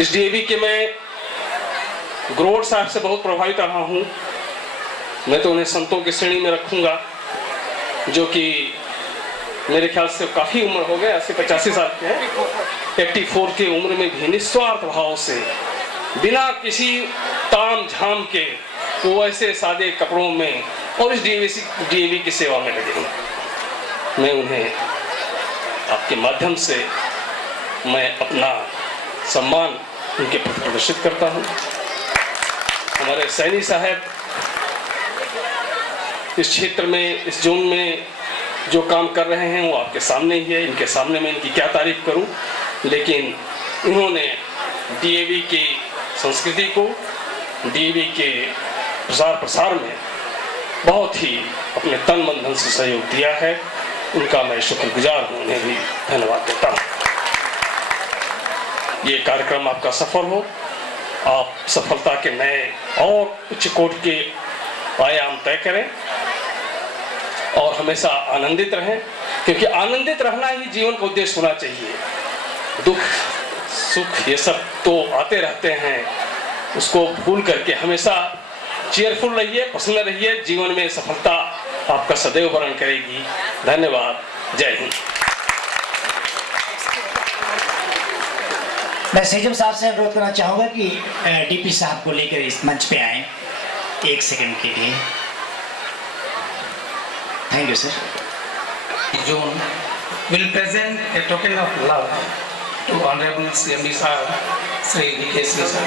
इस डीएवी के मैं ग्रोवर साहब से बहुत प्रभावित रहा हूँ। मैं तो उन्हें संतों की श्रेणी में रखूँगा, जो कि मेरे ख्याल से काफ़ी उम्र हो गए, 80-85 साल के हैं। 84 की उम्र में भी निस्वार्थ भाव से, बिना किसी ताम झाम के, वो ऐसे सादे कपड़ों में और इस डीएवी की सेवा में लगे। मैं उन्हें आपके माध्यम से मैं अपना सम्मान उनके प्रति प्रदर्शित करता हूँ। हमारे सैनी साहब इस क्षेत्र में, इस जोन में जो काम कर रहे हैं वो आपके सामने ही है। इनके सामने मैं इनकी क्या तारीफ करूं, लेकिन इन्होंने डीएवी की संस्कृति को, डीएवी के प्रसार में बहुत ही अपने तन मन धन से सहयोग दिया है। उनका मैं शुक्रगुजार हूं, उन्हें भी धन्यवाद देता हूं। ये कार्यक्रम आपका सफल हो, आप सफलता के नए और उच्च कोट के आयाम तय करें और हमेशा आनंदित रहें, क्योंकि आनंदित रहना ही जीवन का उद्देश्य होना चाहिए। दुख सुख ये सब तो आते रहते हैं, उसको भूल करके हमेशा चेयरफुल रहिए, प्रसन्न रहिए। जीवन में सफलता आपका सदैव वरण करेगी। धन्यवाद। जय हिंद। मैं सेजम साहब से अनुरोध करना चाहूँगा कि डीपी साहब को लेकर इस मंच पे आए 1 सेकंड के लिए। Thank you sir. June will present a token of love to Honorable CMD Sir, Sri V.K. Sri Sir.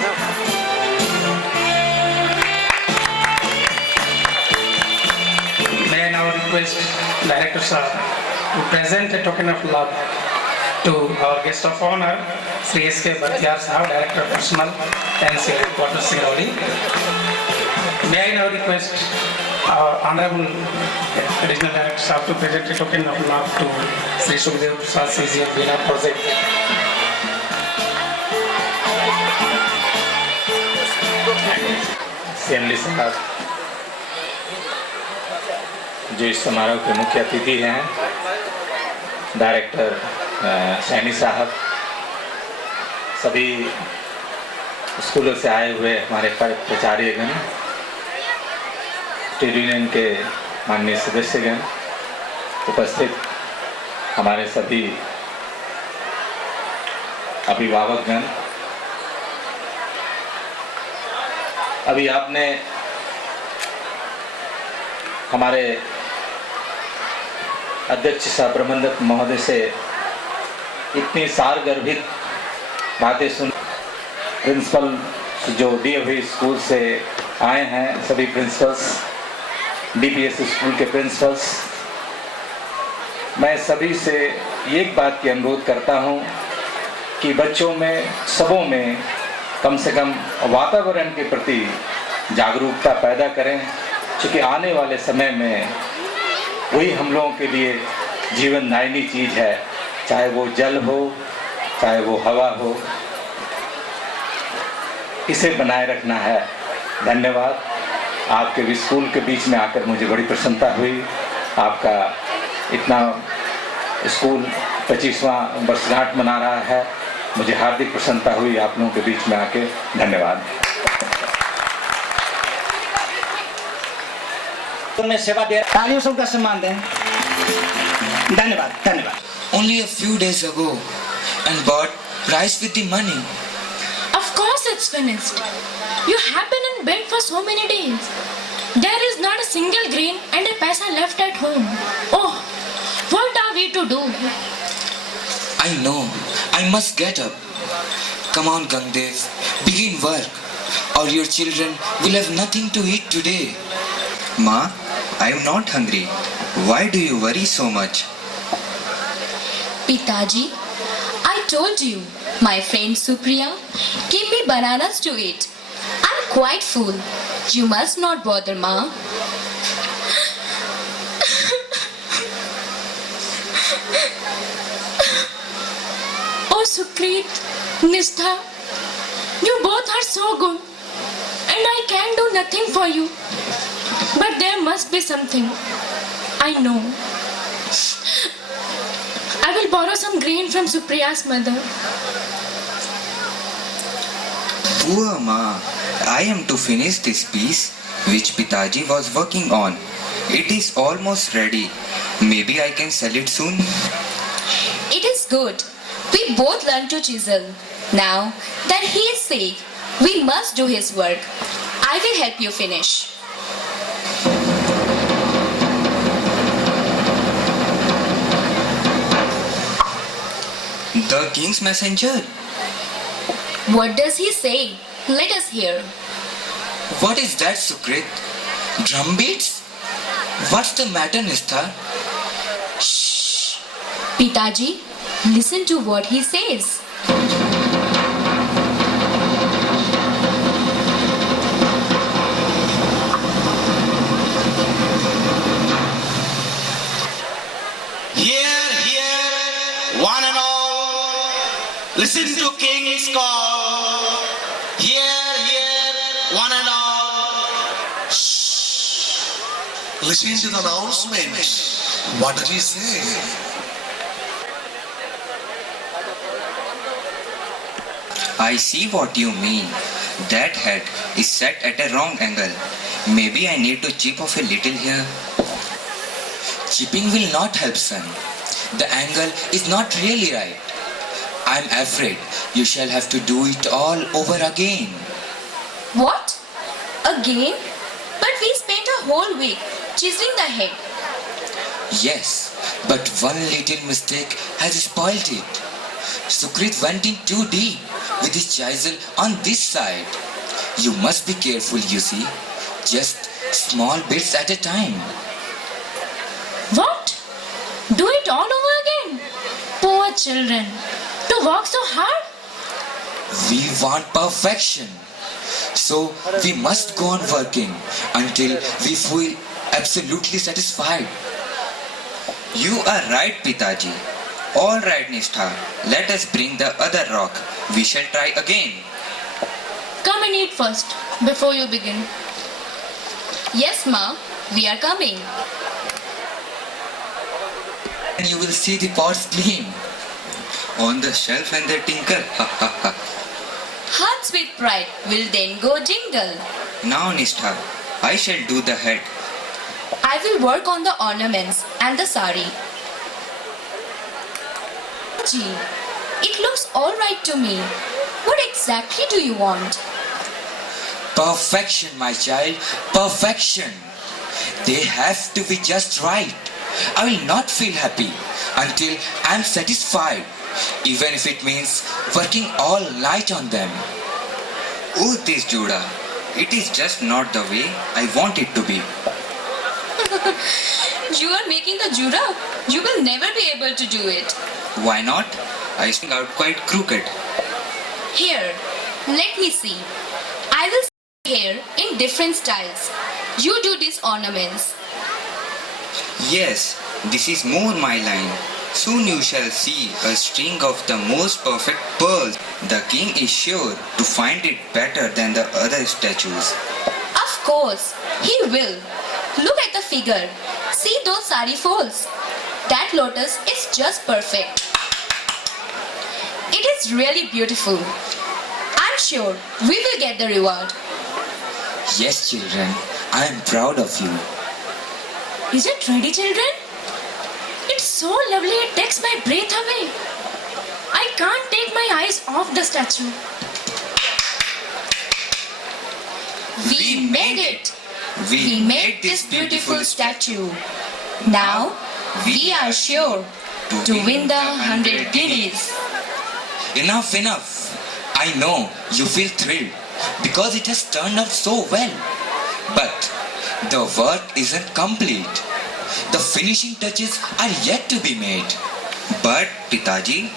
May I now request Director Sir to present a token of love to our guest of honor, Sri S.K. Bhattiyar Sahab, Director of Personnel and Civil Quarters, Singrauli. May I now request our Honorable Additional Director Sahab to present a token of love to Sri Sukhdev Prasad CGM Bina Project. CMD साहब जो इस समारोह के मुख्य अतिथि हैं, director Saini साहब, सभी स्कूलों से आए हुए हमारे प्राचार्यगण, ट्रेड यूनियन के माननीय सदस्यगण, उपस्थित हमारे सभी अभिभावकगण, अभी आपने हमारे अध्यक्ष सह प्रबंधक महोदय से इतनी सारगर्भित बातें सुन, प्रिंसिपल जो डीएवी स्कूल से आए हैं, सभी प्रिंसिपल्स, डीपीएस स्कूल के प्रिंसिपल्स, मैं सभी से एक बात की अनुरोध करता हूं कि बच्चों में, सबों में कम से कम वातावरण के प्रति जागरूकता पैदा करें, क्योंकि आने वाले समय में वही हम लोगों के लिए जीवनदायिनी चीज़ है, चाहे वो जल हो, चाहे वो हवा हो, इसे बनाए रखना है। धन्यवाद। आपके भी स्कूल के बीच में आकर मुझे बड़ी प्रसन्नता हुई। आपका इतना स्कूल 25वां वर्षगांठ मना रहा है, मुझे हार्दिक प्रसन्नता हुई आप लोगों के बीच में आके। धन्यवाद। उन्हें सेवा दे, तालियों से उनका सम्मान दें। धन्यवाद, धन्यवाद। Only a few days ago and bought rice with the money. Of course it's finished. You have been in bed for so many days. There is not a single grain and a paisa left at home. Oh, what are we to do? I know. I must get up. Come on, Gangdev. Begin work, or your children will have nothing to eat today. Ma, I am not hungry. Why do you worry so much? Pitaji, I told you, my friend Supriya gave me bananas to eat. I'm quite full. You must not bother, Ma. Oh, Sukrit, Nistha, you both are so good, and I can do nothing for you. But there must be something. I know. I will borrow some grain from Supriya's mother. Poor Ma, I am to finish this piece which Pitaji was working on. It is almost ready. Maybe I can sell it soon. It is good. We both learn to chisel. Now that he is sick, we must do his work. I will help you finish. The king's messenger. What does he say? Let us hear. What is that, Sukrit? Drum beats? What's the matter, Nistha? Shh. Pitaji, listen to what he says. Hear, hear, one and all, listen to King's call. Hear, hear, one and all. Shh. Listen to the announcement. What does he say? I see what you mean. That head is set at a wrong angle. Maybe I need to chip off a little here. Chipping will not help, son. The angle is not really right. I'm afraid you shall have to do it all over again. What? Again? But we spent a whole week chiseling the head. Yes, but one little mistake has spoiled it. Sukrit went in too deep with his chisel on this side. You must be careful, you see. Just small bits at a time. What? Do it all over again? Poor children. To work so hard? We want perfection. So we must go on working until we feel absolutely satisfied. You are right, Pitaji. All right, Nishtha. Let us bring the other rock. We shall try again. Come and eat first, before you begin. Yes, Ma, we are coming. And you will see the pots gleam on the shelf and they tinkle. Hearts with pride will then go jingle. Now, Nishtha, I shall do the head. I will work on the ornaments and the sari. Gee, it looks all right to me. What exactly do you want? Perfection, my child. Perfection. They have to be just right. I will not feel happy until I am satisfied, even if it means working all night on them. Oh, this Judah. It is just not the way I want it to be. You are making the jura. You will never be able to do it. Why not? I swing out quite crooked. Here, let me see. I will see hair in different styles. You do these ornaments. Yes, this is more my line. Soon you shall see a string of the most perfect pearls. The king is sure to find it better than the other statues. Of course, he will. Look at the figure. See those sari folds. That lotus is just perfect. It is really beautiful. I'm sure we will get the reward. Yes, children, I am proud of you. Is it ready, children? It's so lovely it takes my breath away. I can't take my eyes off the statue. We made it. We made this beautiful statue. Now we are sure to win the 100 guineas. Enough, enough. I know you feel thrilled because it has turned out so well. But the work isn't complete. The finishing touches are yet to be made. But Pitaji,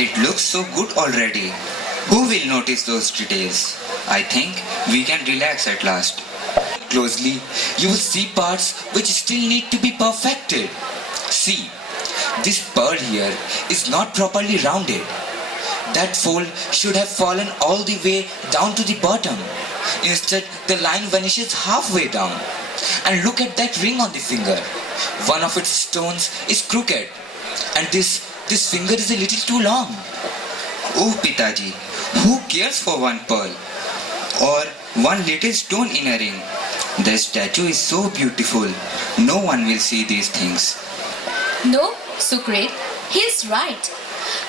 it looks so good already. Who will notice those details? I think we can relax at last. Closely, you will see parts which still need to be perfected. See, this pearl here is not properly rounded. That fold should have fallen all the way down to the bottom. Instead, the line vanishes halfway down. And look at that ring on the finger. One of its stones is crooked. And this finger is a little too long. Oh, Pitaji, who cares for one pearl or one little stone in a ring. The statue is so beautiful, no one will see these things. No, Sukrit, he's right.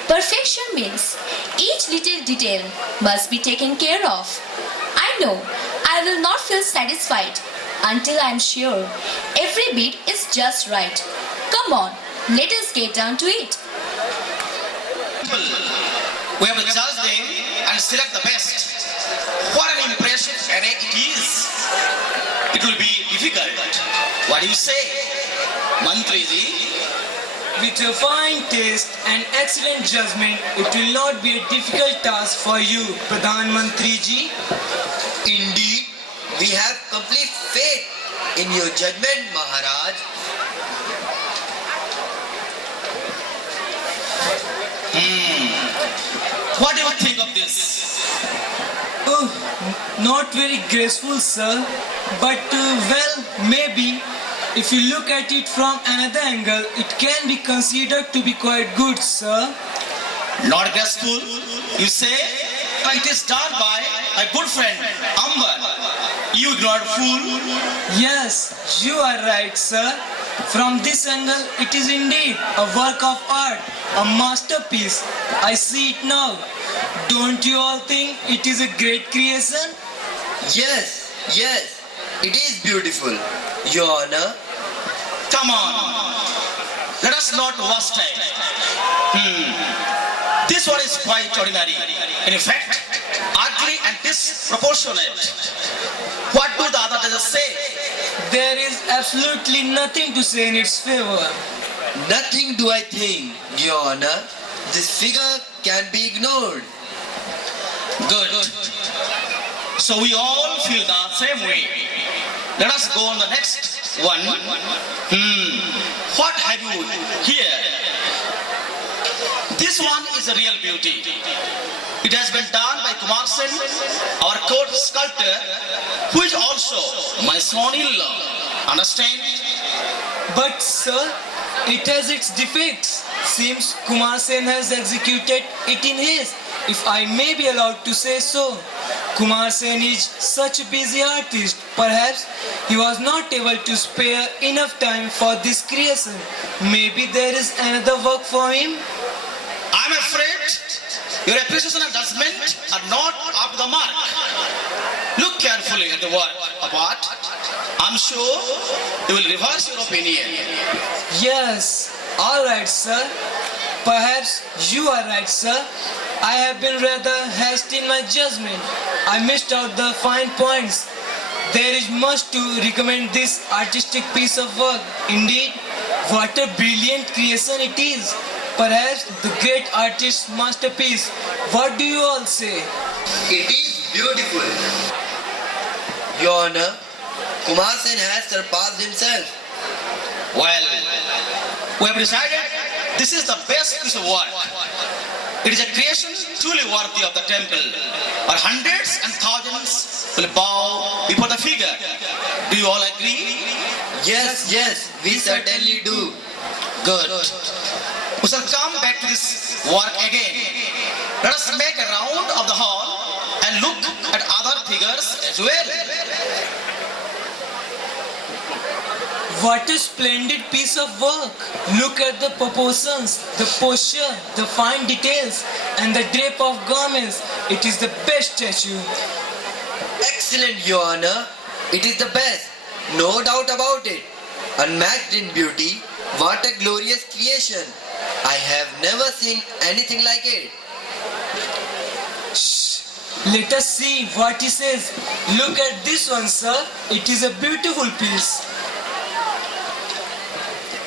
Perfection means each little detail must be taken care of. I know I will not feel satisfied until I am sure every bit is just right. Come on, let us get down to it. We have to judge them and select the best. What an impression array it is. It will be difficult. What do you say, Mantriji? With your fine taste and excellent judgment, it will not be a difficult task for you, Pradhan Mantriji. Indeed, we have complete faith in your judgment, Maharaj. What do you think of this? Oh, not very graceful, sir. But, well, maybe. If you look at it from another angle, it can be considered to be quite good, sir. Not graceful, you say? It is done by a good friend, Amber. You ignored fool. Yes, you are right, sir. From this angle, it is indeed a work of art, a masterpiece. I see it now. Don't you all think it is a great creation? Yes, yes, it is beautiful, Your Honor. Come on, let us not waste time. This one is quite ordinary. In fact, ugly and disproportionate. What do the other judges say? There is absolutely nothing to say in its favor. Nothing do I think, Your Honor. This figure can be ignored. Good. So we all feel the same way. Let us go on the next one. What have you here? This one is a real beauty. It has been done by Kumar Sen, our court sculptor, who is also my son-in-law. Understand? But sir, it has its defects. Seems Kumar Sen has executed it in his, if I may be allowed to say so. Kumar Sen is such a busy artist. Perhaps he was not able to spare enough time for this creation. Maybe there is another work for him. I'm afraid your appreciation and judgment are not up to the mark. Look carefully at the work of art. I'm sure you will reverse your opinion. Yes, all right, sir. Perhaps you are right, sir. I have been rather hasty in my judgment. I missed out the fine points. There is much to recommend this artistic piece of work. Indeed, what a brilliant creation it is. Perhaps the great artist's masterpiece. What do you all say? It is beautiful. Your Honor, Kumar Sen has surpassed himself. Well, we have decided this is the best piece of work. It is a creation truly worthy of the temple, where hundreds and thousands will bow before the figure. Do you all agree? Yes, yes, we certainly do. Good. We shall come back to this work again. Let us make a round of the hall and look at other figures as well. What a splendid piece of work. Look at the proportions, the posture, the fine details, and the drape of garments. It is the best statue. Excellent, Your Honor. It is the best. No doubt about it. Unmatched in beauty. What a glorious creation. I have never seen anything like it. Shh. Let us see what he says. Look at this one, sir. It is a beautiful piece.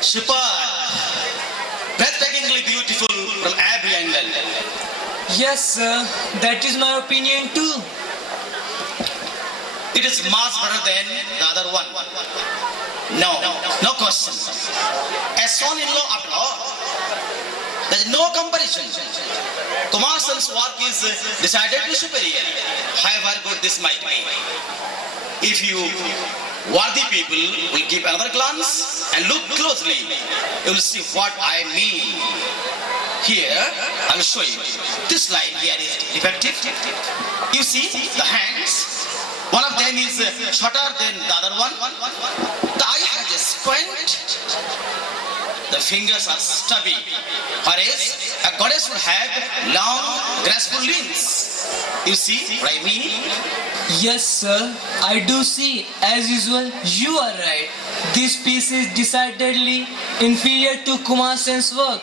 Superb. Breathtakingly beautiful from every angle. Yes, sir. That is my opinion too. It is much better than the other one. No question. As son-in-law after all, there is no comparison. Kumar Sen's work is decidedly superior, however good this might be. If you worthy people will give another glance and look closely, you will see what I mean. Here, I will show you. This line here is defective. You see the hands. One of them is shorter than the other one. The eye has a squint. The fingers are stubby. Whereas a goddess would have long, graceful limbs. You see what I mean? Yes, sir. I do see. As usual, you are right. This piece is decidedly inferior to Kumar Sen's work.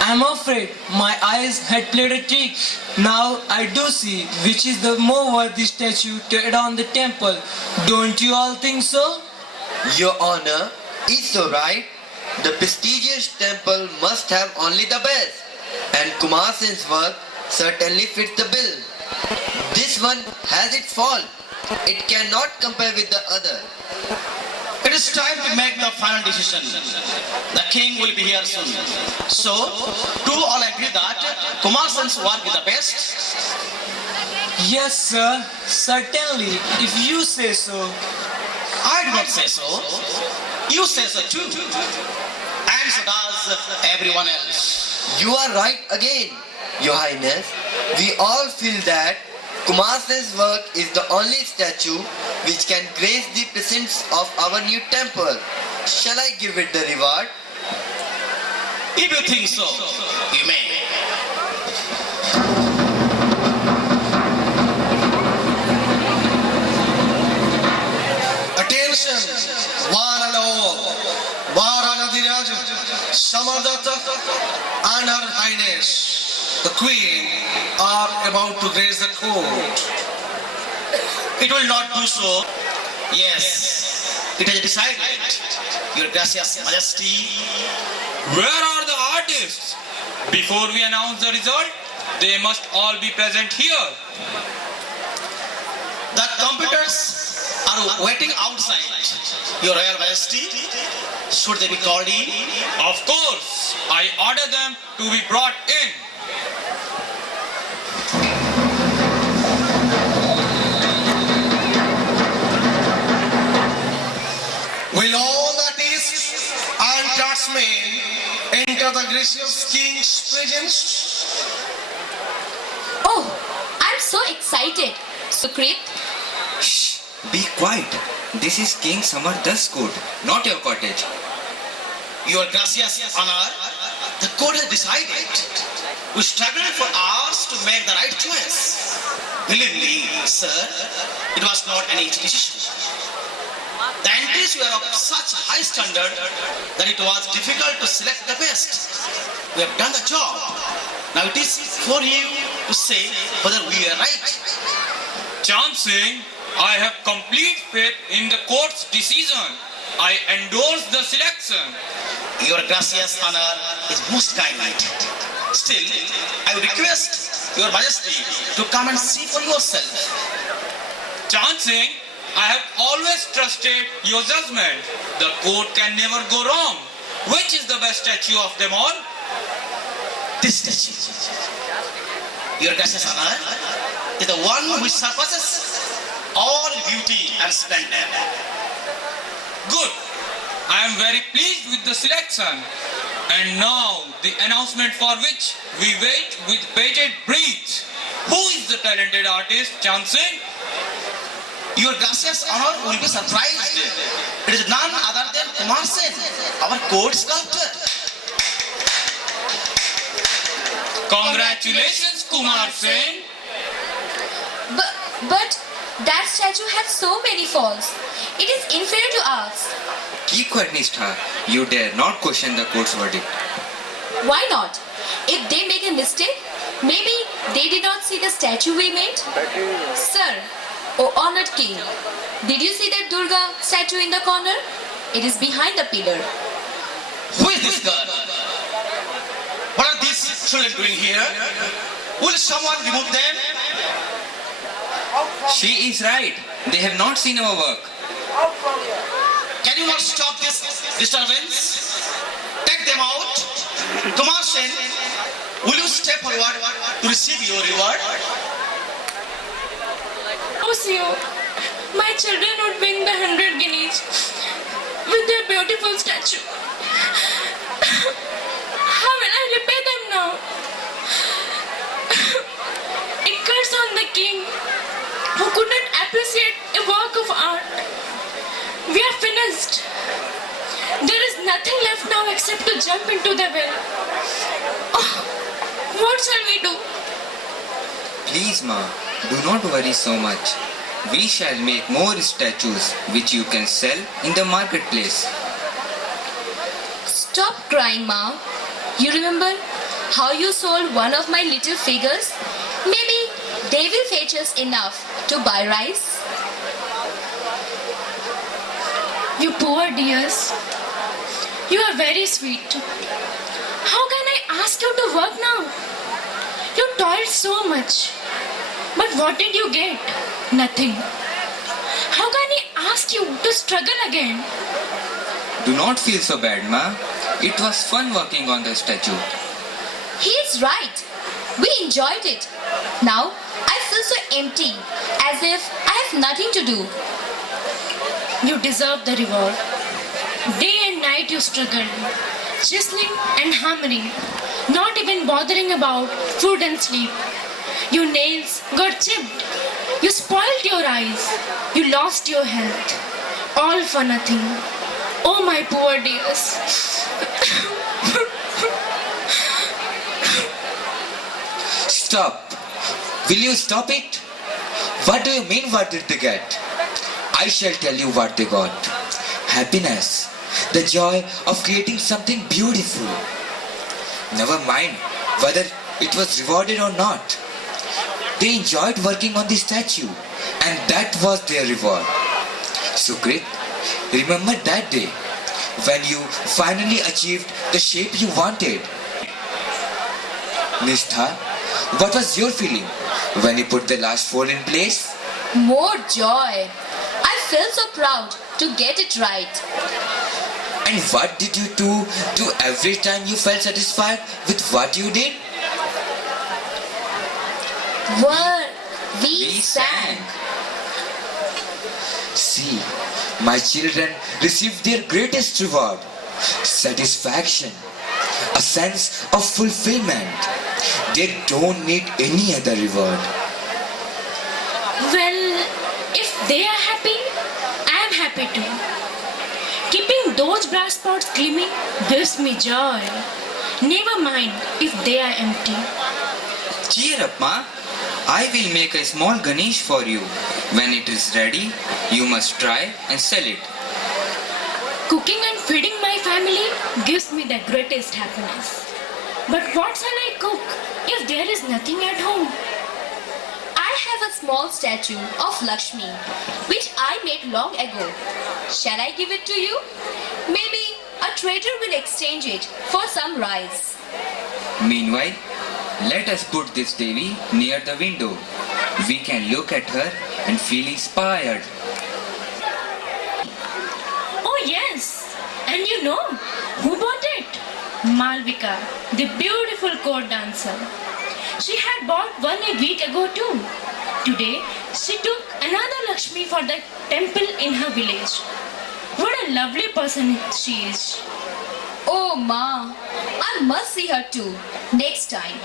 I'm afraid my eyes had played a trick. Now I do see which is the more worthy statue to adorn the temple. Don't you all think so? Your Honor is so right. The prestigious temple must have only the best, and Kumar Sen's work certainly fits the bill. This one has its fault. It cannot compare with the other. It is time to make the final decision. The king will be here soon. So, do all agree that Kumar Sen's work is the best? Yes, sir. Certainly, if you say so. I do not say so. You say so too. And so does everyone else. You are right again, Your Highness. We all feel that Kumar Sen's work is the only statue which can grace the precincts of our new temple. Shall I give it the reward? If you think so, you may. Attention, one and all. Maharadhiraj, Samardata, and Her Highness, the Queen, are about to grace the court. It will not do so. Yes, it is decided. Your gracious majesty. Where are the artists? Before we announce the result, they must all be present here. The computers are waiting outside. Your Royal Majesty, should they be called in? Of course, I order them to be brought in. Will all the artists and craftsmen enter the gracious king's presence? Oh, I'm so excited. Sukrit, Shh, be quiet. This is King Samardas court, not your cottage. Your gracious honor, the court has decided. We struggled for hours to make the right choice. Believe me, sir, it was not an easy decision. The entries were of such high standard that it was difficult to select the best. We have done the job. Now it is for you to say whether we are right. Chand Singh, I have complete faith in the court's decision. I endorse the selection. Your gracious honor is most kind. Still, I would request your majesty to come and see for yourself. Chand Singh, I have always trusted your judgment. The court can never go wrong. Which is the best statue of them all? This statue, your gracious honor, is the one which surpasses all beauty and splendor. Good. I am very pleased with the selection. And now the announcement for which we wait with bated breath. Who is the talented artist, Chand Singh? Your gracious honor will be surprised. It is none other than Kumar Sen, our court sculptor. Congratulations, Kumar Sen. but that statue has so many faults. It is inferior to ours. Keep quiet, Nishtha. You dare not question the court's verdict. Why not? If they make a mistake, maybe they did not see the statue we made. Sir, oh honored king, did you see that Durga statue in the corner? It is behind the pillar. Who is this girl? What are these children doing here? Will someone remove them? She is right. They have not seen our work. Can you not stop this disturbance? Take them out. Kumar Sen, will you step forward to receive your reward? Oh, CEO, my children would win the 100 guineas with their beautiful statue. How will I repay them now? nothing left now except to jump into the well. Oh, what shall we do? Please, Ma, do not worry so much. We shall make more statues which you can sell in the marketplace. Stop crying, Ma. You remember how you sold one of my little figures? Maybe they will fetch us enough to buy rice. You poor dears. You are very sweet. How can I ask you to work now? You toiled so much. But what did you get? Nothing. How can I ask you to struggle again? Do not feel so bad, Ma. It was fun working on the statue. He is right. We enjoyed it. Now I feel so empty, as if I have nothing to do. You deserve the reward. Day and night you struggled, chiseling and hammering, not even bothering about food and sleep. Your nails got chipped. You spoiled your eyes. You lost your health. All for nothing. Oh, my poor dears. Stop. Will you stop it? What do you mean, what did they get? I shall tell you what they got. Happiness. The joy of creating something beautiful. Never mind whether it was rewarded or not. They enjoyed working on the statue, and that was their reward. Sukrit, remember that day when you finally achieved the shape you wanted? Nistha, what was your feeling when you put the last fold in place? More joy. I felt so proud to get it right. And what did you do every time you felt satisfied with what you did? What we sang. See, my children received their greatest reward, satisfaction, a sense of fulfillment. They don't need any other reward. Well, if they are happy, I am happy too. Keeping those brass pots gleaming gives me joy. Never mind if they are empty. Cheer up, Ma. I will make a small Ganesh for you. When it is ready, you must try and sell it. Cooking and feeding my family gives me the greatest happiness. But what shall I cook if there is nothing at home? I have a small statue of Lakshmi, which I made long ago. Shall I give it to you? Maybe a trader will exchange it for some rice. Meanwhile, let us put this Devi near the window. We can look at her and feel inspired. Oh yes, and you know who bought it? Malvika, the beautiful court dancer. She had bought one a week ago too. Today, she took another Lakshmi for the temple in her village. What a lovely person she is. Oh, Ma, I must see her too, next time.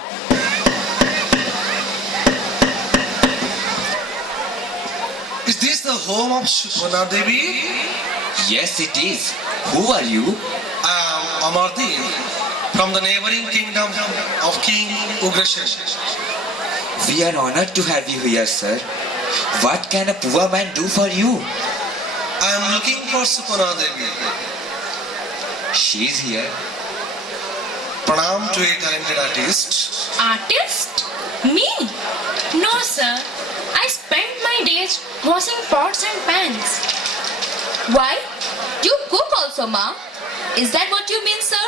Is this the home of Shupana Devi? Yes, it is. Who are you? I am Amardev from the neighboring kingdom of King Ugrasen. We are honored to have you here, sir. What can a poor man do for you? I am looking for Supana Devi. She is here. Pranam to a talented artist. Artist? Me? No, sir. I spent my days washing pots and pans. Why? You cook also, Ma? Is that what you mean, sir?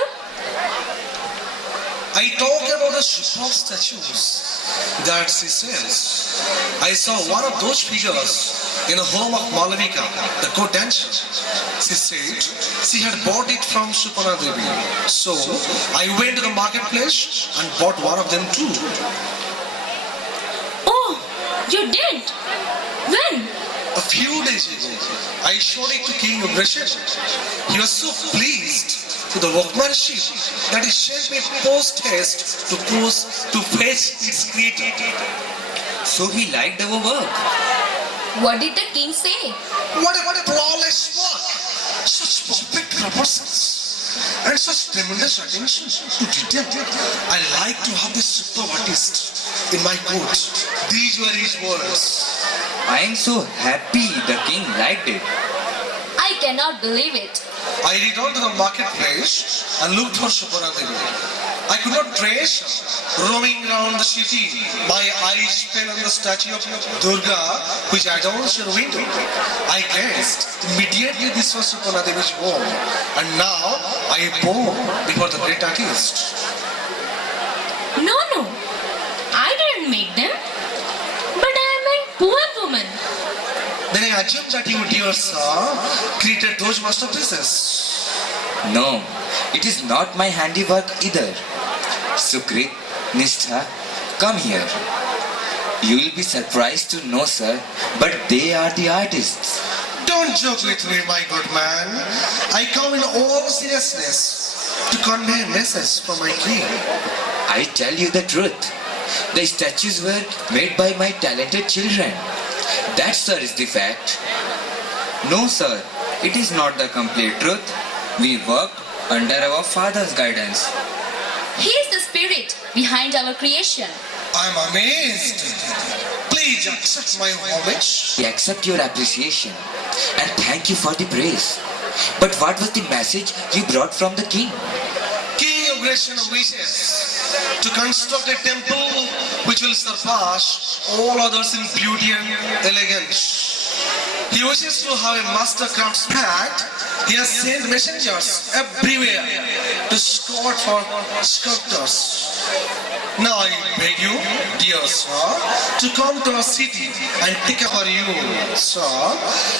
I talk about the superb statues that she sells. I saw one of those figures in the home of Malavika, the court dancer. She said she had bought it from Supana Devi. So I went to the marketplace and bought one of them too. Oh, you did? When? A few days ago, I showed it to King Ugrasen. He was so pleased with the workmanship that he sent me post haste to fetch its creator. So he liked our work. What did the king say? What a flawless work! Such perfect proportions. and such tremendous attention to detail. I like to have this superb artist in my court. These were his words. I am so happy the king liked it. I cannot believe it. I returned to the marketplace and looked for Supana Devi. I could not trace her. Roaming around the city, my eyes fell on the statue of Durga, which adorns your window. I guessed immediately this was Supana Devi's home, and now I bow before the great artist. No, I didn't make them, but I am a poor woman. Then I assumed that you, dear sir, created those masterpieces. No, it is not my handiwork either. Sukrit, Nishtha, come here. You will be surprised to know, sir, but they are the artists. Don't joke with me, my good man. I come in all seriousness to convey a message from my king. I tell you the truth. The statues were made by my talented children. That, sir, is the fact. No, sir, it is not the complete truth. We worked under our father's guidance. He is the spirit behind our creation. I'm amazed. Please accept my homage. We accept your appreciation and thank you for the praise. But what was the message you brought from the king? King Aggression wishes to construct a temple which will surpass all others in beauty and elegance. He wishes to have a master craftsman. He has sent messengers everywhere to scout for sculptors. Now I beg you, dear sir, to come to our city and take up for you, sir,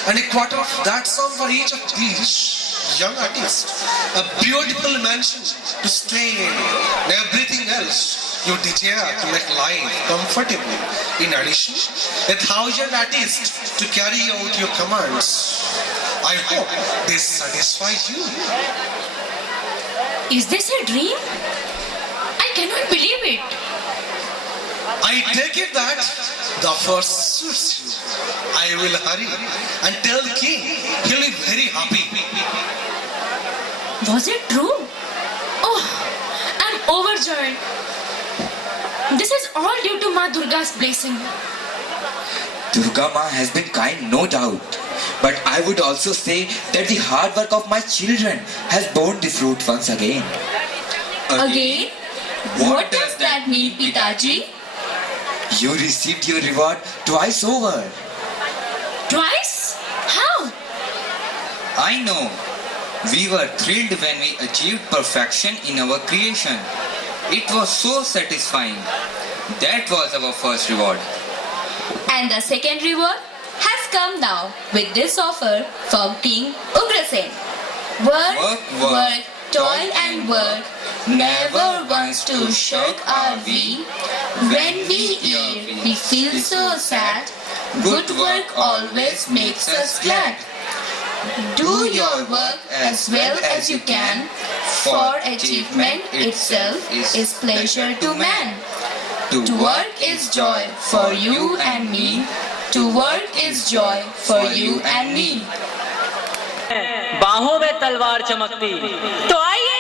and a quarter of that sum for each of these young artists. A beautiful mansion to stay in, and everything else you desire to make life comfortable. In addition, 1,000 artists to carry out your commands. I hope this satisfies you. Is this a dream? I cannot believe it. I take it that the first suits you. I will hurry and tell the king. He'll be very happy. Was it true? Oh, I'm overjoyed. This is all due to Ma Durga's blessing. Durga Ma has been kind, no doubt. But I would also say that the hard work of my children has borne the fruit once again. Again? What does that mean, Pitaji? You received your reward twice over. Twice? How? I know. We were thrilled when we achieved perfection in our creation. It was so satisfying. That was our first reward. And the second reward has come now with this offer from King Ugrasen. Work, toil and work, never once to shirk are we. When we eat, we feel so sad. Good work always makes us glad. Do your work as well as you can, for achievement itself is pleasure to man. To work is joy for you and me. To work is joy for you and me. बाहों में तलवार चमकती। तो आइए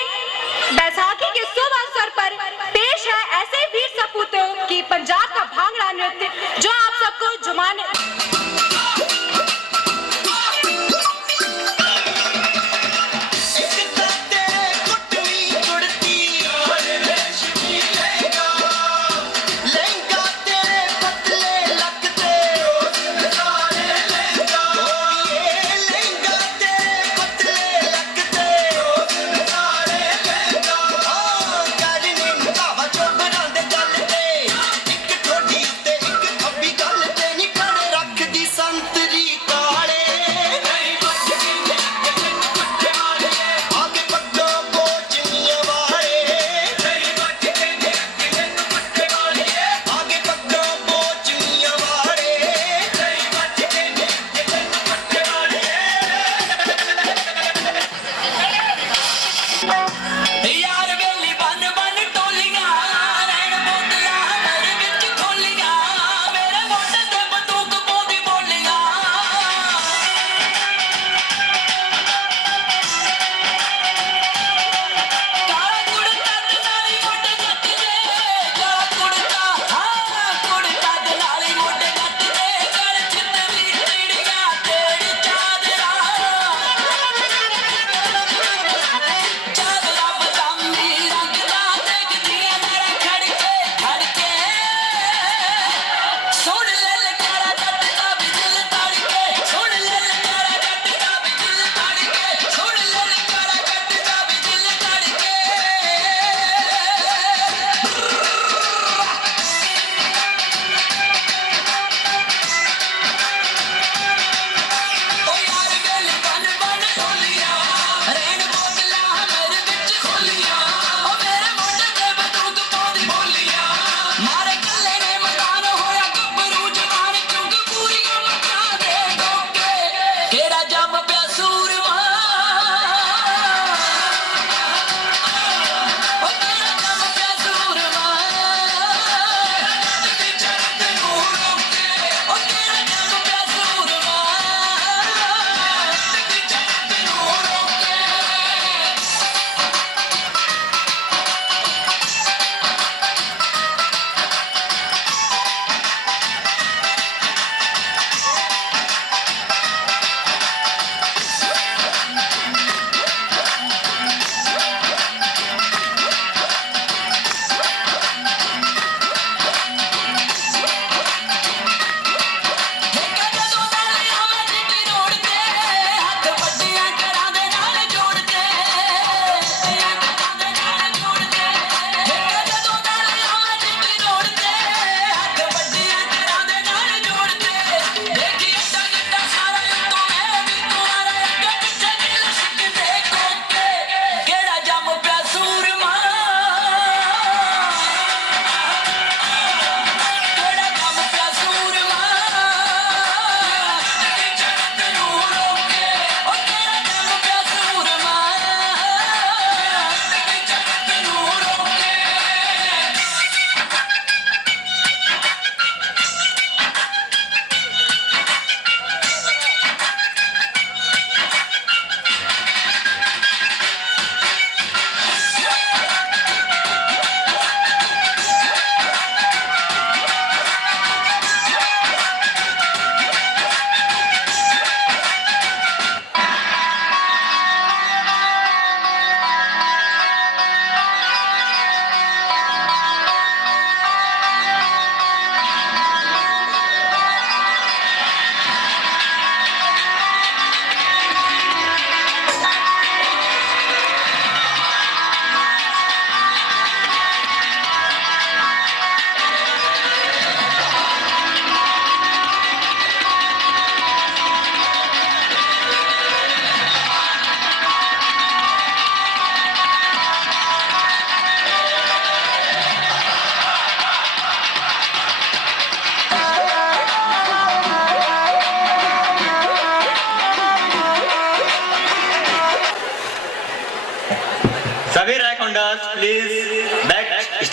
बैसाखी के शुभ अवसर पर पेश है ऐसे वीर सपूतों की पंजाब का भांगड़ा नृत्य जो आप सबको जुमाने Thank you.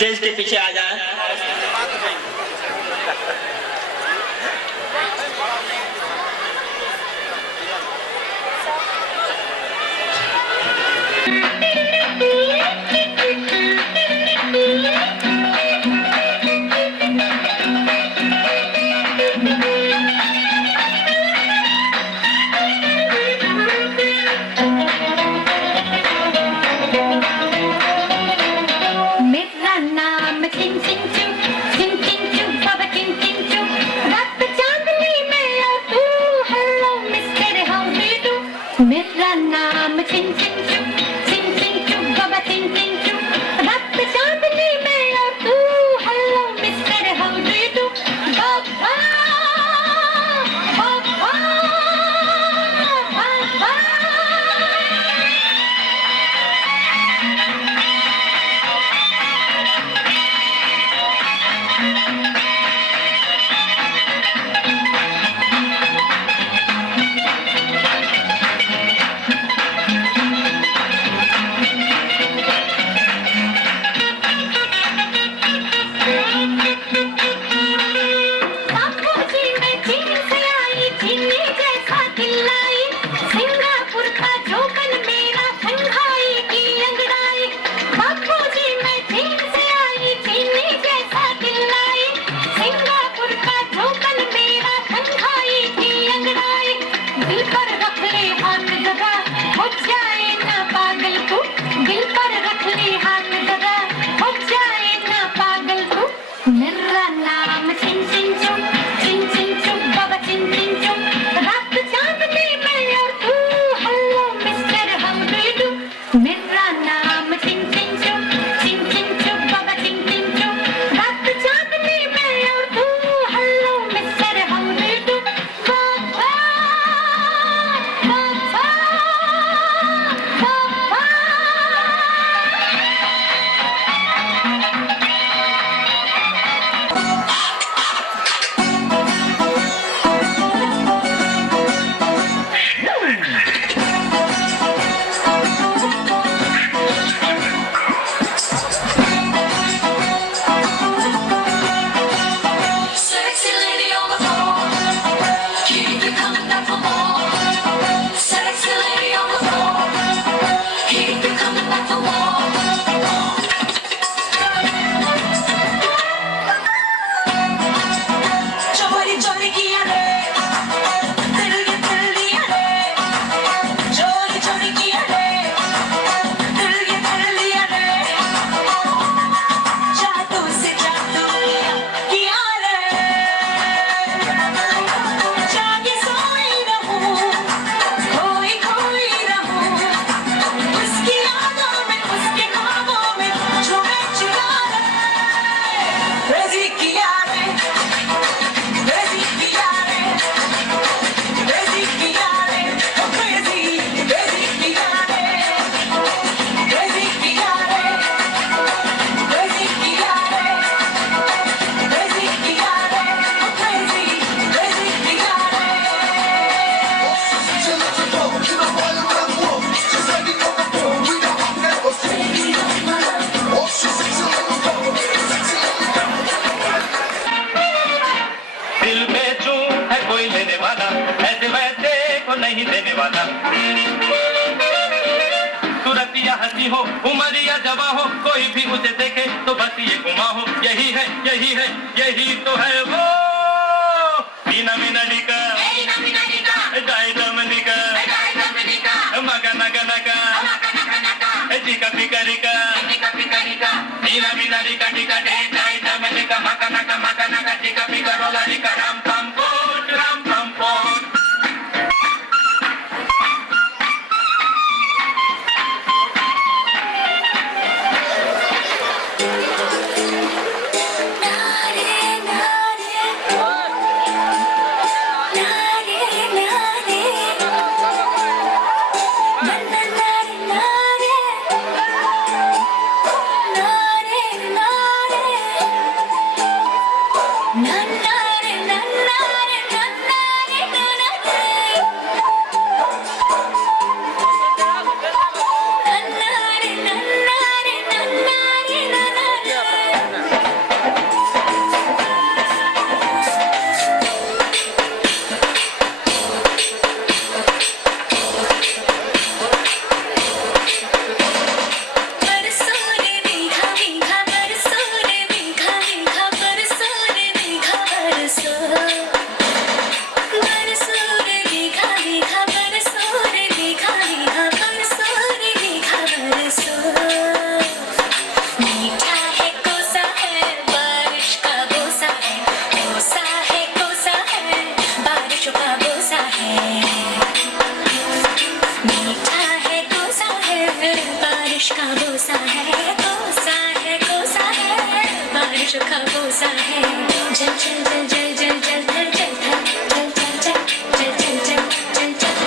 स्टेज के पीछे आ जाए। मेरा नाम चिन चिन चू, चिन चिन चू, बाबा चिन चिन चू। रात चांदनी में और तू, hello mister how do you do. मेरा नाम चिन चिन चू, चिन चिन चू, बाबा चिन चिन चू। रात चांदनी में और तू, hello mister how do you do. बाबा बाबा बाबा। बापूजी मैं चीन से आई, चीनी जैसा दिल लाई। सिंगापुर का जोबन मेरा शंघाई की अंगड़ाई। बापूजी मैं चीन से आई, चीनी जैसा दिल लाई। सिंगापुर का जोबन मेरा शंघाई की अंगड़ाई। दिल पर रख ले हाथ जगह, हो जाए ना पागल तू। दिल पर रख ले हाथ जगह, हो जाए ना पागल तू। मेरा नाम चिन चिन चू, चिन चिन चू, बाबा चिन चिन चू। रात चांदनी में और तू, hello mister how do you do. मेरा नाम चिन चिन चू, चिन चिन चू, बाबा चिन चिन चू। रात चांदनी में और तू, hello mister how do you do. बाबा बाबा बाबा। Sexy lady on the floor, keep it coming back for more. Sexy lady on the floor, keep it coming back for more. चोरी चोरी किया रे, दिल ये दिल लिया रे। चोरी चोरी किया रे, दिल ये दिल लिया रे। जादू से जादू किया रे, जागे सोई रहूं, खोई खोई रहूं। उसकी यादों में, उसके ख्वाबों में झूमे चुरा रे। Crazy किया रे, crazy किया रे, crazy किया रे, oh crazy, crazy किया रे, crazy किया रे, crazy किया रे, crazy किया रे, oh crazy, crazy किया रे। दिल में जो है कोई लेने वाला, ऐसे वैसे को नहीं देने वाला। सूरत या हंसी हो, उम्र या जवां हो, कोई भी उसे देखे तो बस ये गुमा हो। यही है, यही है, यही तो है वो। मीना मीना निका, जाए दमनिका, मगा नगा नगा, चिका पिकरिका, मीना मीना निका टिका डे, जाए दमनिका, मगा नगा, चिका पिकरोला निका, राम पम पोट, राम पम पोट। जो ख्वाबों सा है जल जल जल जल जल जल जल जल जल जल जल जल जल जल जल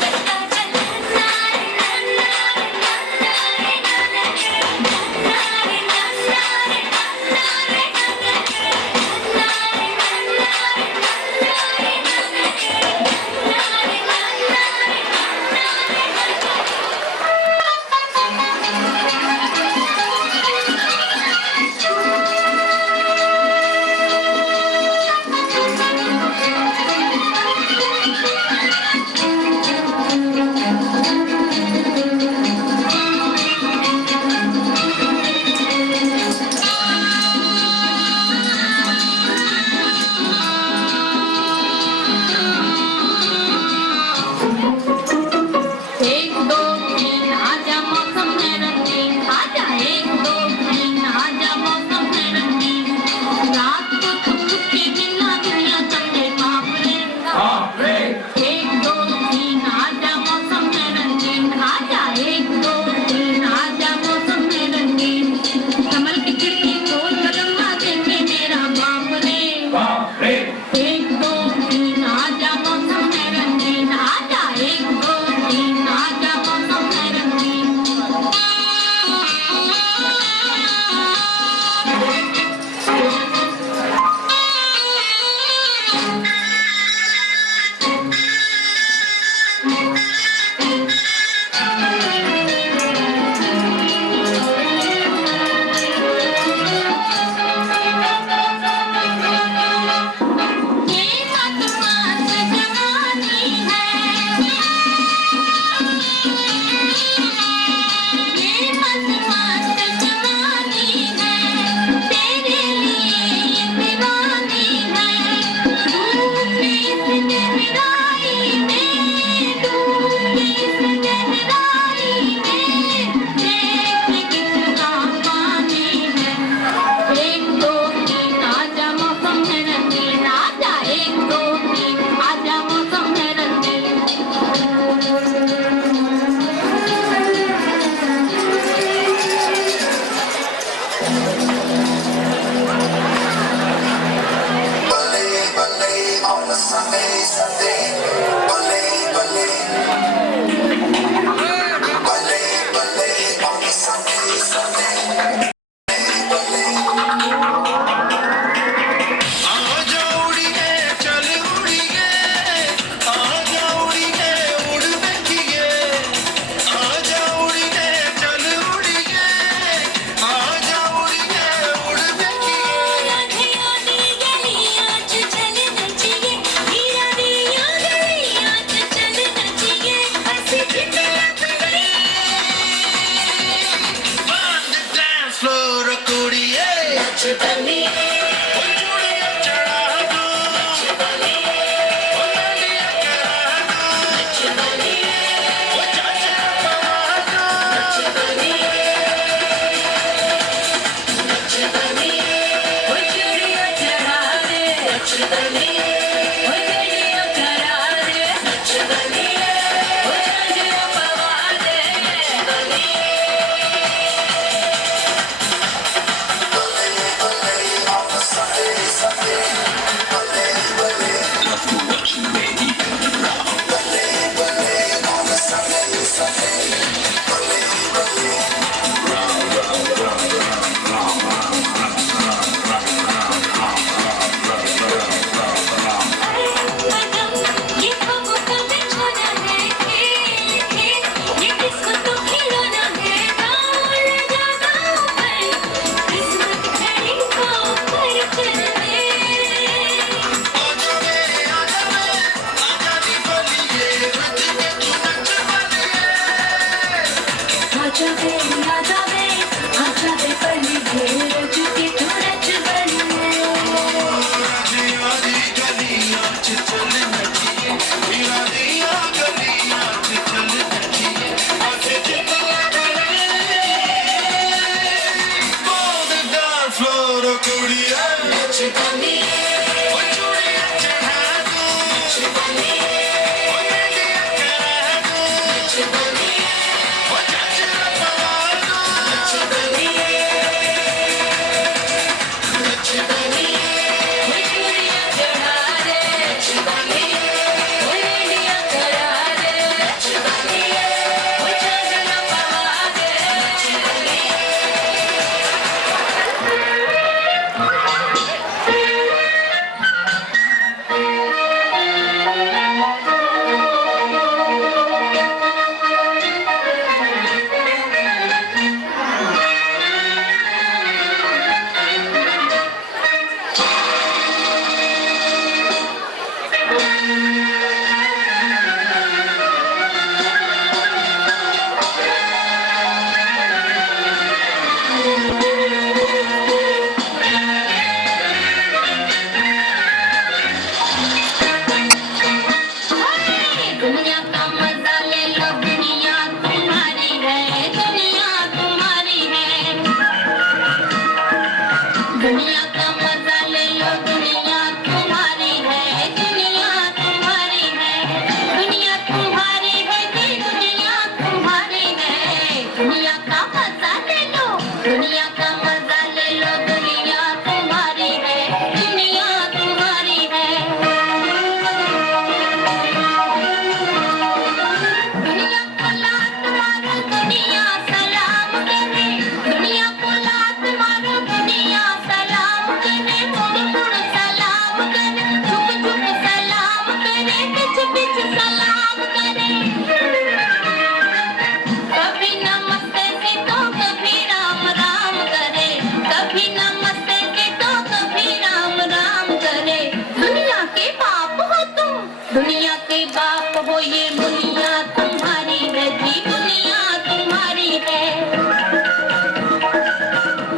हो ये दुनिया तुम्हारी है जी, दुनिया तुम्हारी है।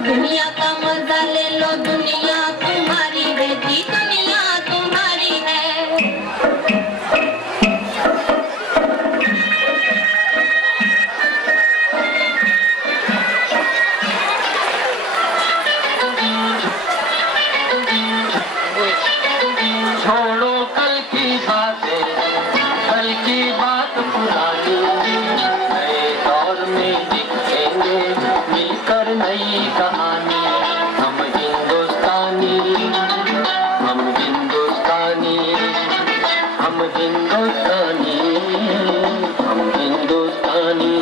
दुनिया का मजा ले लो, दुनिया तुम्हारी है जी, दुनिया तुम्हारी है। छोड़ो कल की बातें, कल की बात पुरानी, नए दौर में लिखेंगे मिलकर नई कहानी। हम हिंदुस्तानी, हम हिंदुस्तानी, हम हिंदुस्तानी, हम हिंदुस्तानी।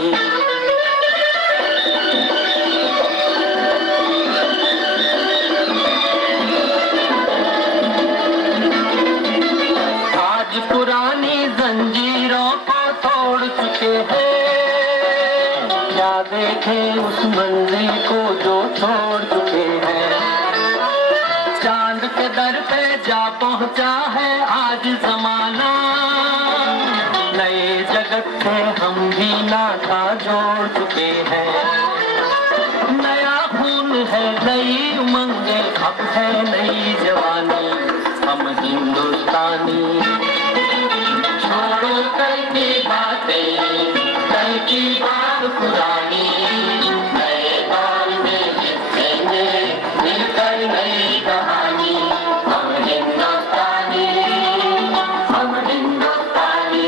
आज पुरानी जंजीरों को तोड़ चुके हैं, क्या देखें उस मंजिल को जो छोड़ चुके हैं। चांद के दर पे जा पहुंचा है आज जमाना, नए जगत से हम भी नाता जोड़ चुके हैं। नया खून है, नई उमंगे, अब है नई जवानी। हम हिंदुस्तानी, छोड़ो कल की बातें, कल की बात पुरानी, नए दौर में लिखेंगे मिलकर नई कहानी। हम हिंदुस्तानी, हम हिंदुस्तानी।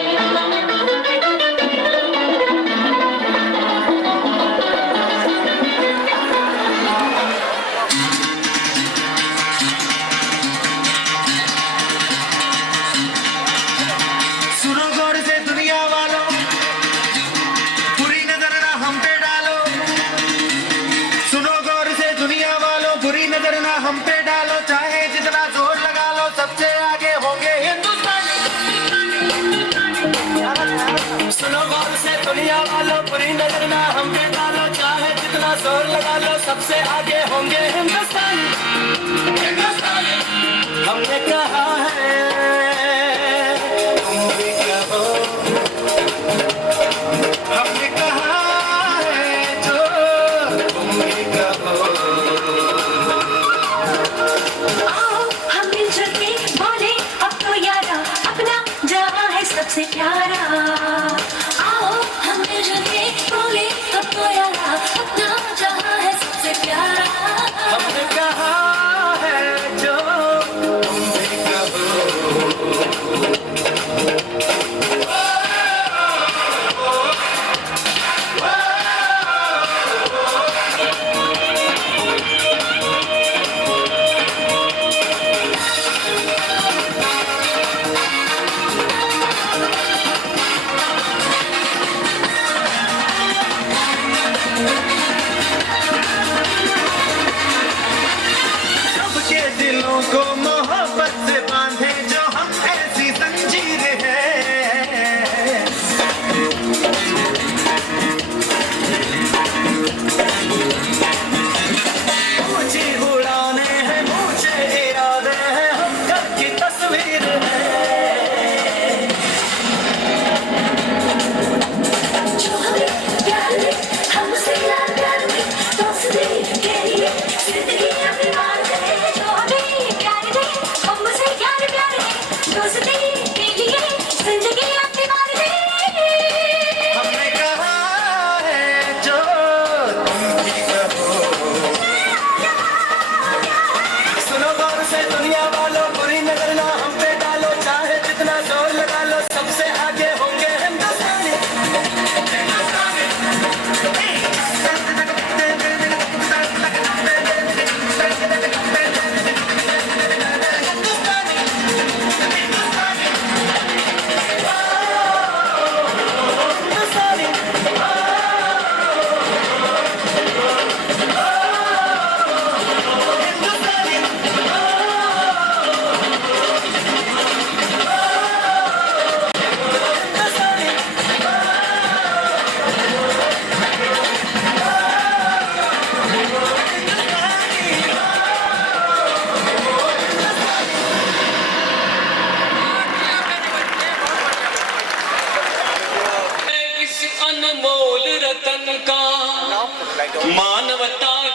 सुनो गौर से दुनिया वालों, बुरी नजर ना हम पे डालो। सुनो गौर से दुनिया वालों, बुरी नजर ना हम पे डालो। चाहे जितना जोर लगा लो, सबसे आगे होंगे हिंदुस्तानी। सुनो गौर से दुनिया वालों, बुरी नजर ना हम पे डालो। चाहे जितना जोर लगा लो, सबसे आगे होंगे हिंदुस्तानी। हिंदुस्तानी हमने कहा है, तुम भी कहो। हमने कहा है जो तुम भी कहो। आओ हम मिलजुल के बोले अब तो यारा, अपना जहां है सबसे प्यारा। आओ हम मिलजुल के बोले अब तो यारा, अपना जहां है सबसे प्यारा। हमने कहा है जो तुम भी कहो।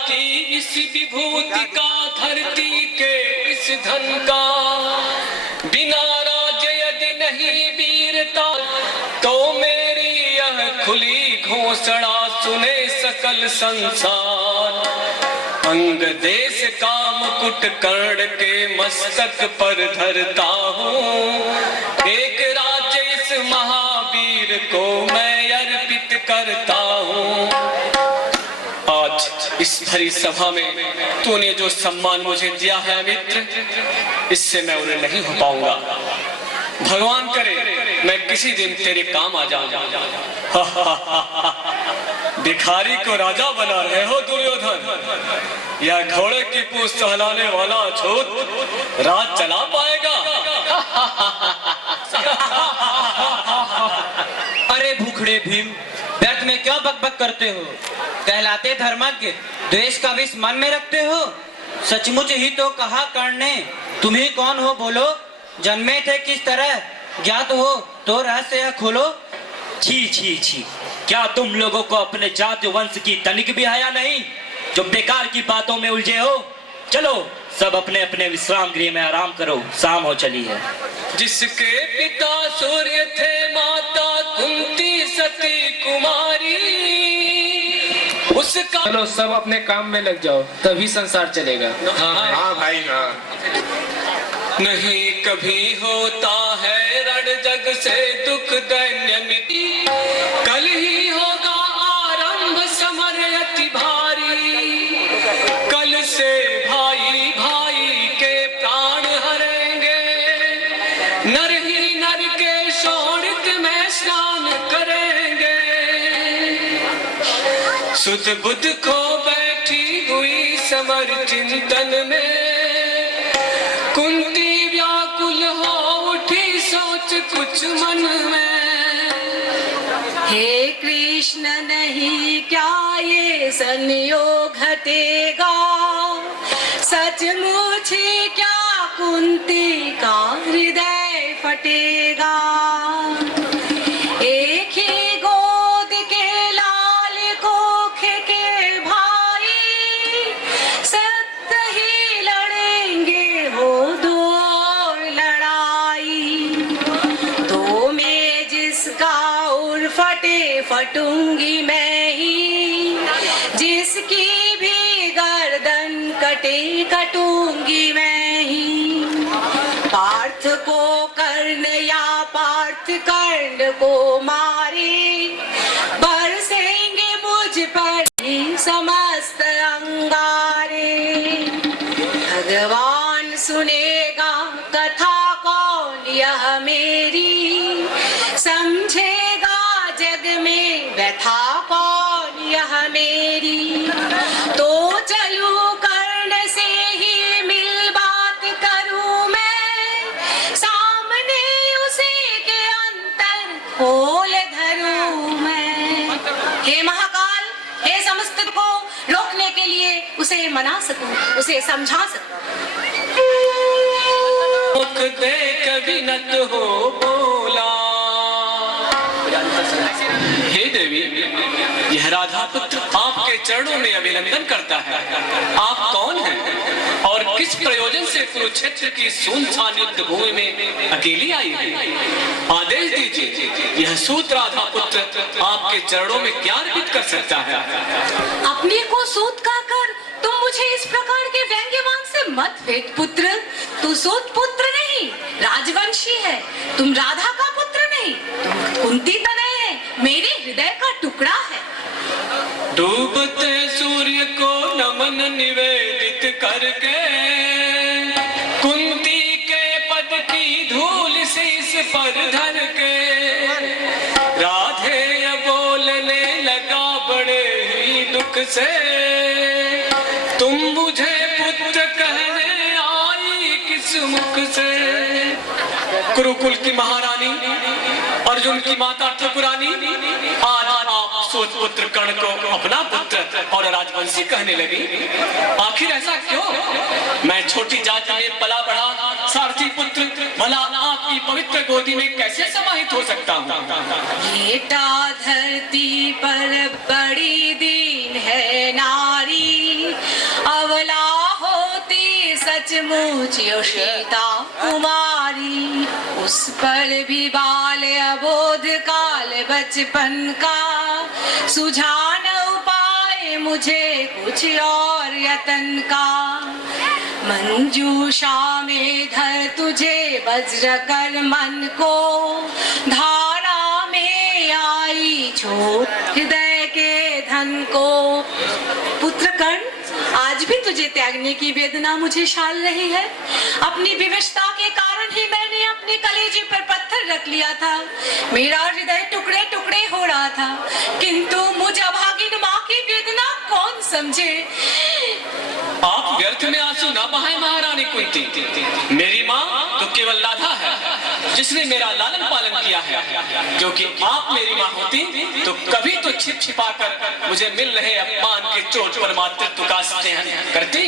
की इस विभूति का, धरती के इस धन का, बिना राज यदि नहीं वीरता, तो मेरी यह खुली घोषणा सुने सकल संसार। अंग देश का मुकुट कर्ण के मस्तक पर धरता हूँ, एक राज्य इस महावीर को मैं अर्पित करता हूँ। आज इस भरी सभा में तूने जो सम्मान मुझे दिया है मित्र, इससे मैं उन्हें नहीं हो पाऊंगा। भगवान करे मैं किसी दिन तेरे काम आ जाऊं। भिखारी को राजा बना रहे हो दुर्योधन, या घोड़े की पूंछ सहलाने वाला छूत राज चला पाएगा? अरे भूखड़े भीम, व्यर्थ में क्यों बकबक करते हो? कहलाते धर्मज्ञ, द्वेष का विष मन में रखते हो। सचमुच ही तो कहा कर्ण ने, तुम ही कौन हो बोलो? जन्मे थे किस तरह, ज्ञात हो तो रहस्य खोलो। छी छी छी, क्या तुम लोगों को अपने जाति वंश की तनिक भी हया नहीं, जो बेकार की बातों में उलझे हो? चलो सब अपने अपने विश्राम गृह में आराम करो, शाम हो चली है। जिसके पिता सूर्य थे, माता कुंती सती कुमारी, उसका चलो सब अपने काम में लग जाओ, तभी संसार चलेगा। हाँ भाई हाँ। नहीं कभी होता है रण जग से दुख दैन्य मिटी, कल ही होगा आरंभ समर अति भारी, कल से भाई भाई के प्राण हरेंगे, नर ही नर के शोणित में स्नान करेंगे। सुध बुध खो बैठी हुई समर चिंतन में, कुंती व्याकुल हो उठी सोच कुछ मन में। हे कृष्ण नहीं क्या ये संयोग घटेगा, सचमुच ही क्या कुंती का हृदय फटेगा। एक ही गोद के लाल कोख के भाई, सत्य ही लड़ेंगे हो दो लड़ाई। दो में जिसका उर फटे फटूंगी मैं ही, जिसकी भी गर्दन कटे कटूंगी मैं ही। पार्थ को कर्ण या पार्थ कर्ण को मारे, बरसेंगे मुझ पर ही समस्त अंगारे। भगवान सुनेगा कथा कौन यह मेरी, समझेगा जग में व्यथा कौन यह मेरी। तो चलूं कर्ण से ही मिल बात करूं मैं, सामने उसी के अंतर खोल धरूं मैं। हे महाकाल, हे समस्त को रोकने के लिए उसे मना सकूं, उसे समझा सकूं। मुख देख विनत हो बोला, हे देवी यह राधा पुत्र आपके चरणों में अभिनंदन करता है। आप कौन हैं और किस प्रयोजन से कुरुक्षेत्र की सुनसान युद्ध भूमि में अकेली आई है? आदेश दीजिए, यह सूत राधा पुत्र आपके चरणों में क्या अर्पित कर सकता है? अपने को सूत कहकर तुम मुझे इस प्रकार के व्यंग्यवान से मत भेद पुत्र। तू सूत पुत्र नहीं, राजवंशी है। तुम राधा का पुत्र नहीं, तुम कुंती तनय है, मेरे हृदय का टुकड़ा है। डूबते सूर्य को नमन निवेदित करके, कुंती के पद की धूल शीश पर धर के, राधे बोलने लगा बड़े ही दुख से, तुम मुझे पुत्र कहने आई किस मुख से। कुरुकुल की महारानी, अर्जुन की माता ठकुरानी, आज आप सूत पुत्र कर्ण को अपना पुत्र और राजवंशी कहने लगी। आखिर ऐसा क्यों? मैं छोटी जाति में पला बढ़ा सारथी पुत्र भला आपकी पवित्र गोदी में कैसे समाहित हो सकता हूँ? बेटा धरती पर बड़ी दीन है नारी, सचमुच योशिता कुमारी, उस पर भी बाल अबोध काल बचपन का, सुझा न उपाय मुझे कुछ और यतन का। मंजूषा में धर तुझे वज्र कर मन को, धारा में आई छोड़ हृदय के धन को। पुत्र कर्ण, आज भी तुझे त्यागने की वेदना मुझे शाल रही है। अपनी विवशता के कारण ही मैंने अपने कलेजे पर पत्थर रख लिया था। मेरा हृदय टुकड़े टुकड़े हो रहा था, किंतु मुझ अभागिन माँ की वेदना कौन समझे। आप व्यर्थ में आंसू न बहाएं महारानी कुंती। मेरी माँ तो केवल राधा है, जिसने मेरा लालन पालन किया है। क्योंकि आप मेरी माँ होती तो कभी तो छिप छिपा कर मुझे मिल रहे अपमान के चोट पर मातृत्व का स्नेह करती।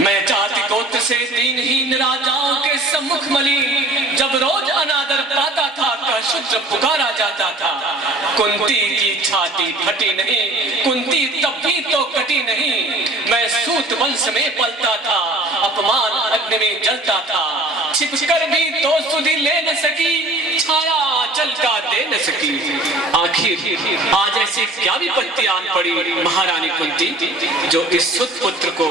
मैं जाति गोत्र से दीनहीन राजाओं के सम्मुख मली, जब रोज अनादर पाता था का शुद्ध पुकारा जाता था। कुंती की छाती फटी नहीं, कुंती तब भी तो कटी नहीं। मैं सूत वंश में पलता था, अपमान अग्नि में जलता था। छिपकर भी तो सुधि ले न सकी, छाया चल का दे न सकी। आखिर आज ऐसी क्या विपत्ति आन पड़ी महारानी कुंती, जो इस सुत पुत्र को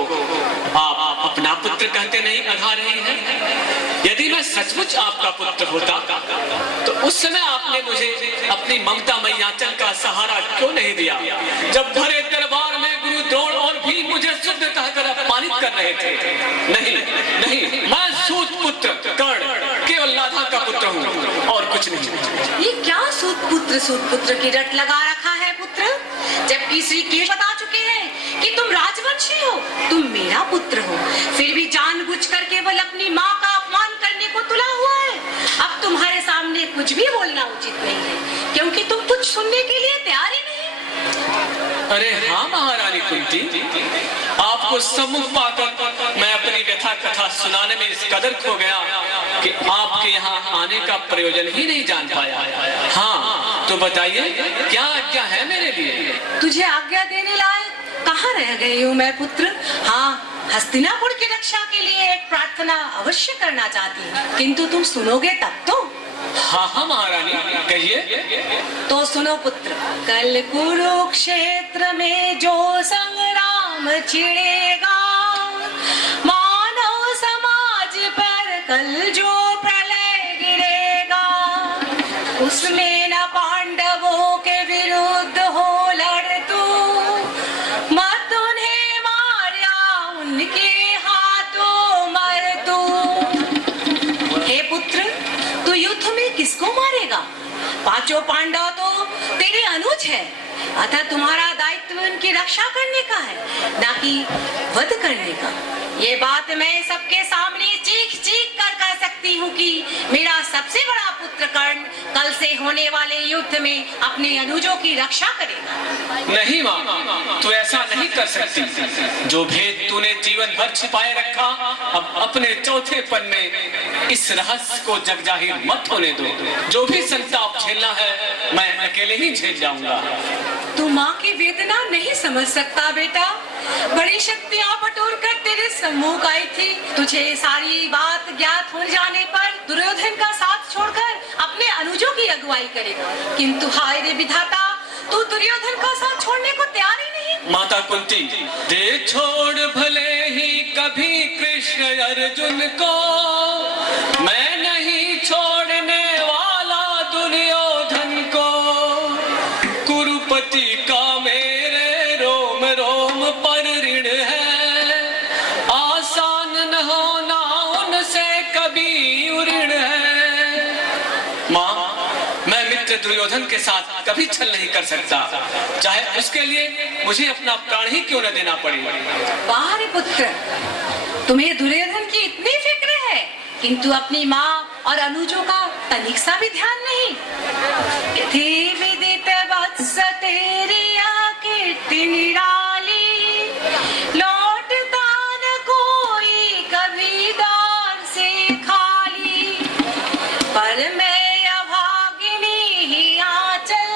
आप अपना पुत्र कहते नहीं अघा रही हैं। यदि मैं सचमुच आपका पुत्र होता तो उस समय आपने मुझे अपनी ममता मैयाचल का सहारा क्यों नहीं दिया, जब भरे दरबार में गुरु द्रोण और भी मुझे शुद्ध कहकर अपमानित कर रहे थे। नहीं नहीं, मैं सूत पुत्र कर्ण केवल राधा का पुत्र हूँ और कुछ नहीं। ये क्या सूत पुत्र की रट लगा रखा है पुत्र, जबकि श्री कृष्ण बता चुके हैं कि तुम राजवंशी हो, तुम मेरा पुत्र हो, फिर भी जानबूझकर केवल अपनी माँ का अपमान करने को तुला हुआ है। अब तुम्हारे सामने कुछ भी बोलना उचित नहीं है, क्योंकि तुम कुछ सुनने के लिए तैयार ही नहीं। अरे हाँ महारानी कुंती, आपको सम्मुख पाकर मैं अपनी व्यथा कथा सुनाने में इस कदर खो गया कि आपके यहाँ आने का प्रयोजन ही नहीं जान पाया। हाँ तो बताइए, क्या आज्ञा है मेरे लिए? तुझे आज्ञा देने लायक कहाँ रह गई हूँ मैं पुत्र। हाँ, हस्तिनापुर की रक्षा के लिए एक प्रार्थना अवश्य करना चाहती हूँ, किंतु तुम सुनोगे तब तो। हाँ हाँ महारानी, कहिए। तो सुनो पुत्र, कल कुरुक्षेत्र में जो संग्राम छिड़ेगा, मानव समाज पर कल जो प्रलय गिरेगा, उसमें न पांडवों के विरुद्ध हो लड़ तू, मत उन्हें मारा उनके हाथों मर तू। हे पुत्र, तू युद्ध में किसको मारेगा? पांचों पांडव तो तेरे अनुज है, अतः तुम्हारा दायित्व उनकी रक्षा करने का है, ना कि वध करने का। ये बात मैं सबके सामने चीख चीख कर कह सकती हूँ कि मेरा सबसे बड़ा पुत्र कर्ण कल से होने वाले युद्ध में अपने अनुजों की रक्षा करेगा। नहीं माँ, तू ऐसा नहीं कर सकती। जो भेद तूने जीवन भर छिपाए रखा, अब अपने चौथे पन में इस रहस्य को जग जाहिर मत होने दो। जो भी संताप झेलना है मैं अकेले ही झेल जाऊंगा। तू माँ की वेदना नहीं समझ सकता बेटा। बड़ी शक्तियाँ बटोर कर तेरे सम्मुख आई थी। तुझे सारी बात ज्ञात हो जाने पर दुर्योधन का साथ छोड़कर अपने अनुजों की अगुवाई करेगा, किंतु हाय रे विधाता, तू दुर्योधन का साथ छोड़ने को तैयार ही नहीं। माता कुंती, दे छोड़ भले ही कभी कृष्ण अर्जुन को, मैं नहीं छोड़ने वाला दुर्योधन को। कुरुपति का मेरे रोम रोम पर ऋण है, आसान न होना उनसे कभी ऋण है। माँ, मैं मित्र दुर्योधन के साथ कभी छल नहीं कर सकता, चाहे उसके लिए मुझे अपना प्राण ही क्यों न देना पड़े। वाह रे पुत्र, तुम्हें दुर्योधन की इतनी फिक्र है, किंतु अपनी माँ और अनुजों का तनिक सा भी ध्यान नहीं। थी विदित वत्स तेरी कीर्ति निराली, लौटता न कोई कभी दान से खाली। पर मैं अभागिनी ही आंचल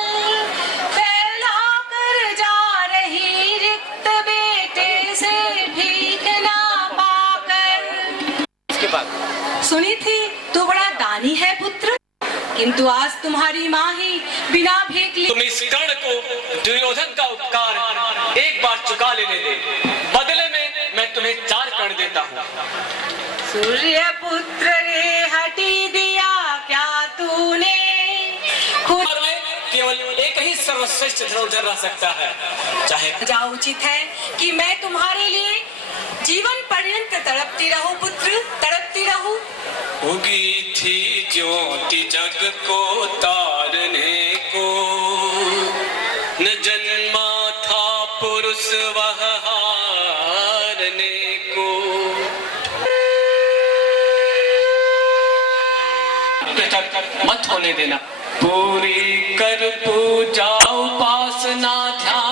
फैला कर जा रही, रिक्त बेटे से भीख ना पाकर। ज्ञानी है पुत्र, किंतु आज तुम्हारी माँ ही बिना भेंट लिए तुम इस कर्ण को दुर्योधन का उपकार एक बार चुका लेने दे, बदले में मैं तुम्हें 4 कर्ण देता हूँ। सूर्य पुत्र ने हटी दिया क्या तूने खुद में केवल एक ही सर्वश्रेष्ठ धनुर्धर रह सकता है, चाहे जा उचित है कि मैं तुम्हारे लिए जीवन पर्यंत तड़पती रहूं पुत्र, तड़पती रहूं। उगी थी ज्योति जग को तारने को, न जन्मा था पुरुष वह हारने को। मत होने देना, पूरी कर पूजा उपासना ध्यान